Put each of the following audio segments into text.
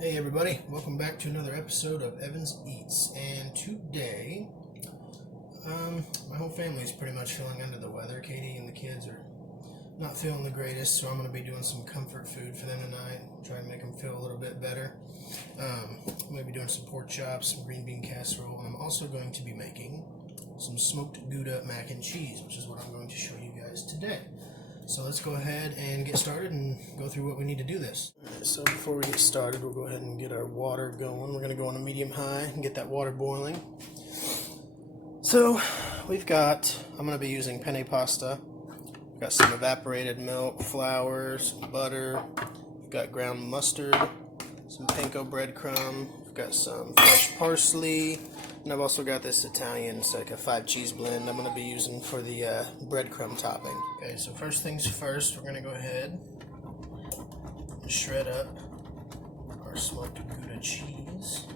Hey everybody, welcome back to another episode of Evans Eats. And today, my whole family is pretty much feeling under the weather. Katie and the kids are not feeling the greatest, so I'm going to be doing some comfort food for them tonight. Try and make them feel a little bit better. I'm going to be doing some pork chops, some green bean casserole, and I'm also going to be making some smoked Gouda Mac and Cheese, which is what I'm going to show you guys today. So let's go ahead and get started and go through what we need to do this. Alright, so before we get started, we'll go ahead and get our water going. We're going to go on a medium-high and get that water boiling. So we've got, I'm going to be using penne pasta. We've got some evaporated milk, flour, some butter. We've got ground mustard, some panko breadcrumb. We've got some fresh parsley. And I've also got this Italian, it's like a 5-cheese blend I'm going to be using for the breadcrumb topping. Okay, so first things first, we're going to go ahead and shred up our smoked Gouda cheese.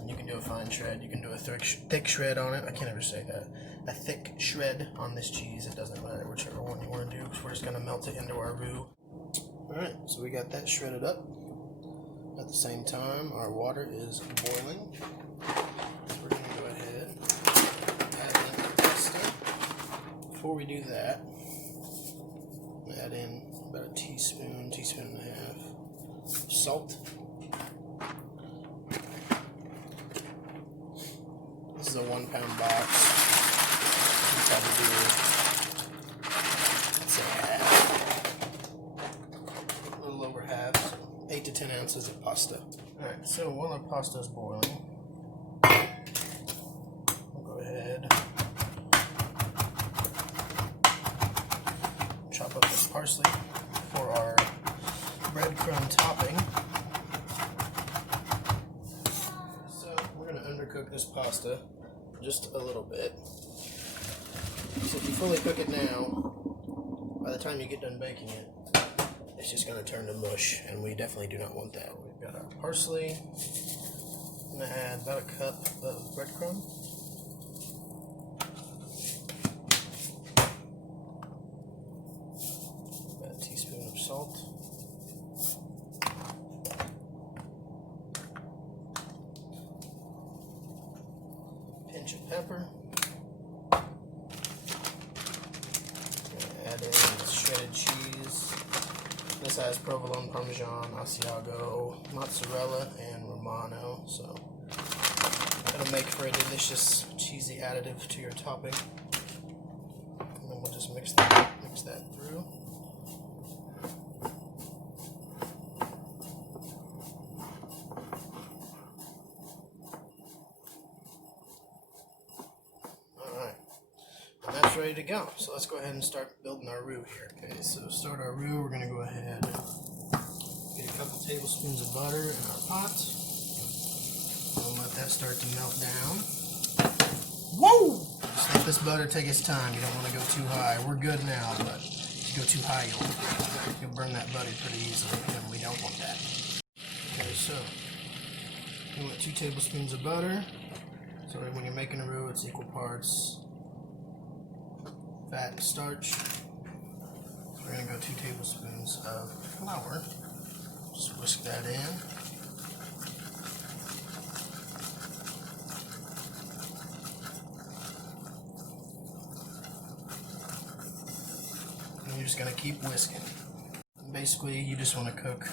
And you can do a fine shred, you can do a thick shred on it. I can't ever say that. A thick shred on this cheese, it doesn't matter whichever one you want to do, because we're just going to melt it into our roux. Alright, so we got that shredded up. At the same time, our water is boiling. So we're going to go ahead and add in the pasta. Before we do that, add in about a teaspoon and a half of salt. This is a 1-pound box. You probably do, let's say half. A little over half. So 8 to 10 ounces of pasta. Alright, so while our pasta is boiling, we'll go ahead and chop up this parsley for our breadcrumb topping. So we're going to undercook this pasta just a little bit. So if you fully cook it now, by the time you get done baking it, it's just going to turn to mush, and we definitely do not want that. We've got our parsley. I'm going to add about a cup of breadcrumb. About a teaspoon of salt. Pinch of pepper. Add in shredded cheese. This has provolone, parmesan, asiago, mozzarella, and romano, so it'll make for a delicious cheesy additive to your topping. And then we'll just mix that through. Alright, and that's ready to go. So let's go ahead and start building our roux here. Okay, so to start our roux, we're going to go ahead and get a couple tablespoons of butter in our pot. We'll let that start to melt down. Whoa! Just let this butter take its time. You don't want to go too high. We're good now, but if you go too high, you'll burn that butter pretty easily, and we don't want that. Okay, so you want 2 tablespoons of butter. So when you're making a roux, it's equal parts fat and starch. We're going to go 2 tablespoons of flour. Just whisk that in. And you're just going to keep whisking. Basically, you just want to cook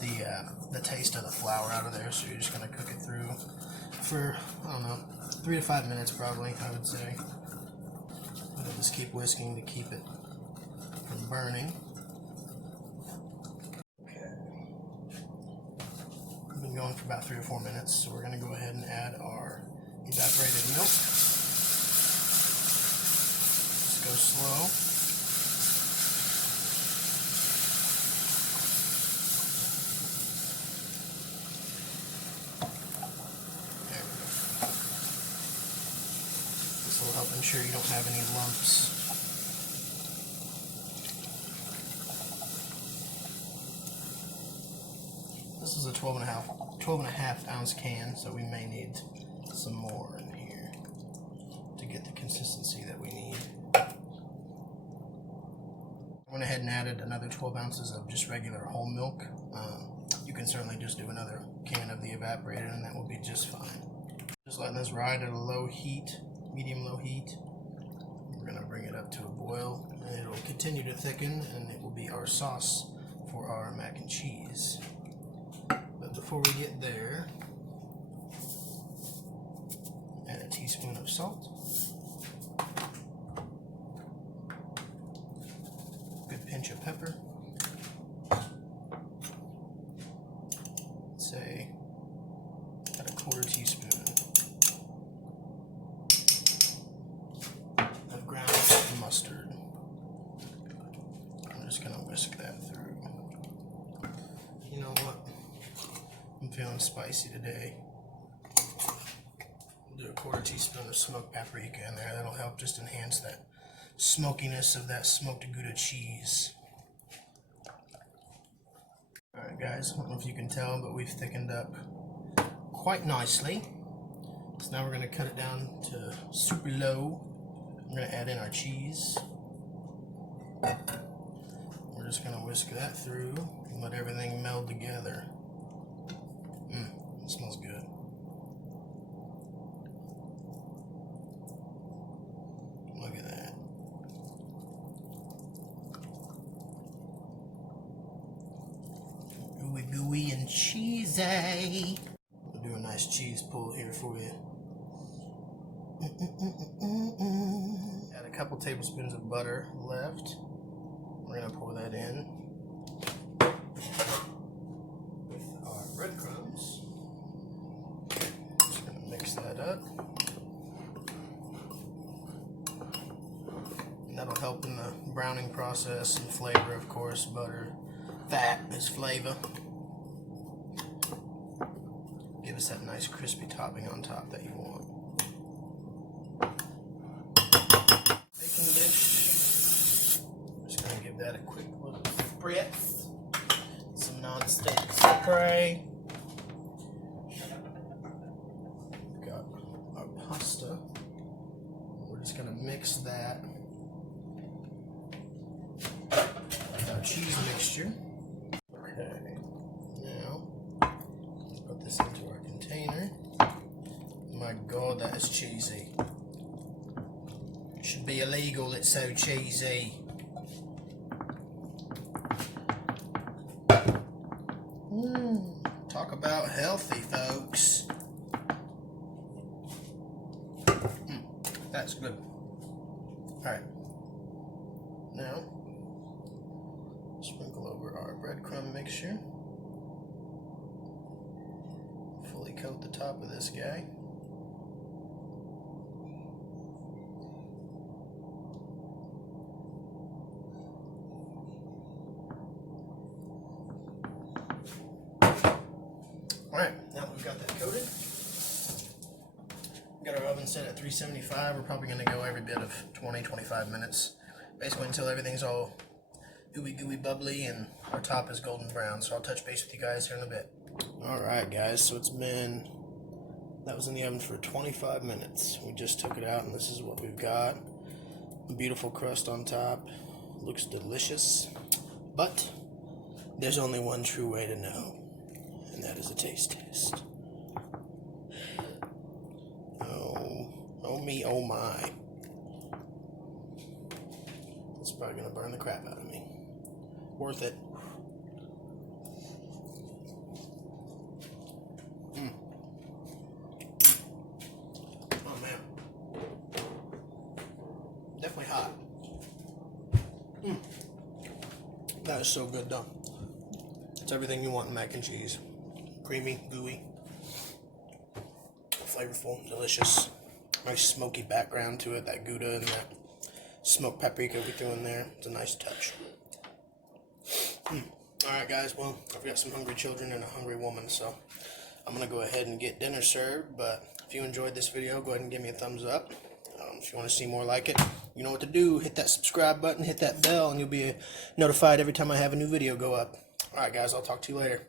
the taste of the flour out of there, so you're just going to cook it through for, I don't know, 3 to 5 minutes probably, I would say. And just keep whisking to keep it from burning. Okay. We've been going for about 3 or 4 minutes, so we're going to go ahead and add our evaporated milk. Just go slow. There we go. This will help ensure you don't have any lumps. This is a 12 and a half ounce can, so we may need some more in here to get the consistency that we need. I went ahead and added another 12 ounces of just regular whole milk. You can certainly just do another can of the evaporated and that will be just fine. Just letting this ride at a low heat, medium-low heat. We're going to bring it up to a boil, and it will continue to thicken, and it will be our sauce for our mac and cheese. But before we get there, add a teaspoon of salt, good pinch of pepper, say about a quarter teaspoon of ground mustard. I'm just going to whisk that through. You know what? I'm feeling spicy today. Do a quarter teaspoon of smoked paprika in there. That'll help just enhance that smokiness of that smoked Gouda cheese. Alright guys, I don't know if you can tell, but we've thickened up quite nicely. So now we're going to cut it down to super low. I'm going to add in our cheese. We're just going to whisk that through and let everything meld together. It smells good. Look at that. Gooey gooey and cheesy. We'll do a nice cheese pull here for you. Add a couple tablespoons of butter left. We're going to pour that in with our breadcrumbs. Just going to mix that up. And that'll help in the browning process and flavor, of course. Butter, fat is flavor. Give us that nice crispy topping on top that you want. Baking dish. Just going to give that a quick little spritz. Some non-stick spray. We've got our pasta. We're just going to mix that with our cheese mixture. Okay, now let's put this into our container. My God, that is cheesy. It should be illegal, it's so cheesy. Talk about healthy, folks. That's good. Alright. Now, sprinkle over our breadcrumb mixture. Fully coat the top of this guy. Alright, now that we've got that coated, we've got our oven set at 375. We're probably going to go every bit of 20-25 minutes. Basically until everything's all ooey gooey bubbly and our top is golden brown. So I'll touch base with you guys here in a bit. Alright guys, so that was in the oven for 25 minutes. We just took it out and this is what we've got. A beautiful crust on top. Looks delicious. But there's only one true way to know. And that is a taste test. Oh me, oh my. It's probably gonna burn the crap out of me. Worth it. Oh man. Definitely hot. That is so good though. It's everything you want in mac and cheese. Creamy, gooey, flavorful, delicious. Nice smoky background to it, that Gouda and that smoked paprika we threw in there. It's a nice touch. Alright guys, well, I've got some hungry children and a hungry woman, so I'm going to go ahead and get dinner served. But if you enjoyed this video, go ahead and give me a thumbs up. If you want to see more like it, you know what to do. Hit that subscribe button, hit that bell, and you'll be notified every time I have a new video go up. Alright guys, I'll talk to you later.